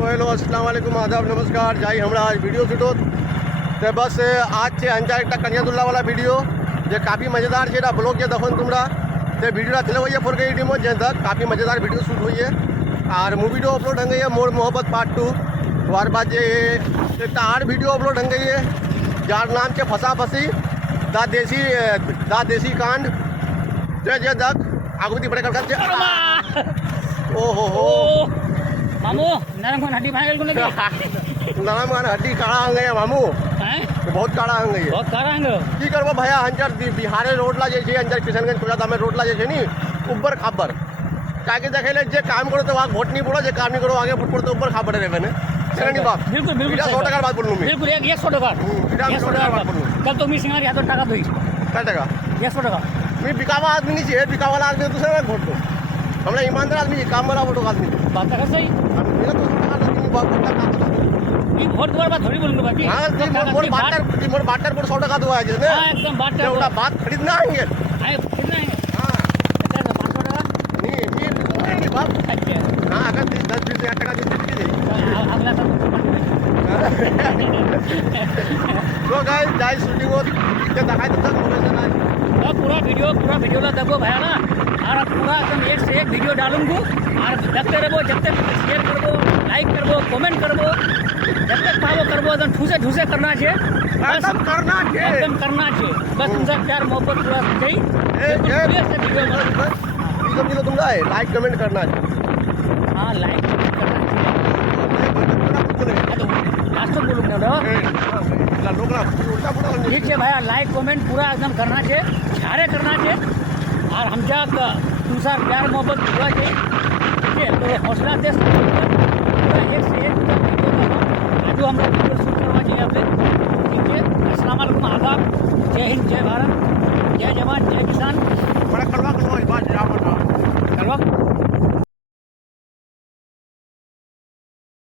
तो हेलो अस्सलाम वालेकुम आदाब नमस्कार जाई हमरा आज वीडियो शूट तो बस आज से अंजा एक कन्यादुल्ला वाला वीडियो जो काफ़ी मज़ेदार है ब्लॉग के दफन तुमरा तो वीडियो चले हुई है 4K एडिट में जैसा काफ़ी मज़ेदार वीडियो शूट हुई है और मूवी अपलोड हो गई है मोर मोहब्बत पार्ट 2 वार बाद एक आर वीडियो अपलोड हो गई है जार नाम से फंसा फंसी दा देसी कांड जय दक आगुती बड़े कर ओहो मामू नरम हड्डी भाग गई नरम हड्डी काड़ा आ गए मामू तो बहुत काड़ा आ गई बहुत काड़ा आंगे की करबो भैया अंजर बिहारे रोडला जे छे अंजर किशनगंज पूरा दामे रोडला जे छे नी ऊपर खाबर काके देखेले जे काम करो तो वहां वोट नहीं पड़ो जे काम नहीं करो आगे फुट पड़ो ऊपर खाबर रहबे ने सेरनी बाप बिल्कुल बिल्कुल 100 টাকার बात बोलूं मैं बिल्कुल 100 টাকা 100 টাকার बात बोलूं कल तो मी सिंगार या तो टाका दोई काय टाका 100 টাকা मी बिकावा आदमी नहीं छे बिकावाला आदमी दूसरा ना वोट दो हमरा ईमानदार आदमी काम वाला वोट आदमी बात कर सही मेरा तो टाका नहीं बात काम ये वोट द्वारा बात थोड़ी बोलूंगा बाकी हां मोर बाटर पर 100 টাকা दो है जिसने हां एकदम बात ओटा बात खरीदना आएंगे आए कितना है हां अच्छा 500 টাকা नहीं बाप अच्छा हां अगर 10 20 টাকা दे अगला तो तो गाइस जाई शूटिंग हो ते दिखाई तो मोबाइल ना पूरा वीडियो ला देखो भैया ना और पूरा एकदम एक से एक वीडियो डालूंगा और देखते रहो जब तक शेयर करबो लाइक करबो कमेंट करबो जब तक पावो करबो एकदम ठूसे करना छे एकदम करना छे बस तुमसे प्यार मोहब्बत पूरा चाहिए से वीडियो में तुम लाइक कमेंट करना है हां लाइक करना लास्ट तो बोलूंगा ना ठीक है भैया लाइक कमेंट पूरा एकदम करना चाहिए सारे करना चाहिए और हमच्या तुमचा प्यार मोहब्बत हुआ चाहिए ठीक है तो हौसला दे पूरा एक से एक वीडियो जो हम लोग वीडियो शूट करवा चाहिए आपसे ठीक है अस्सलाम वालेकुम आदाब जय हिंद जय भारत जय जवान जय किसान बड़ा कड़वा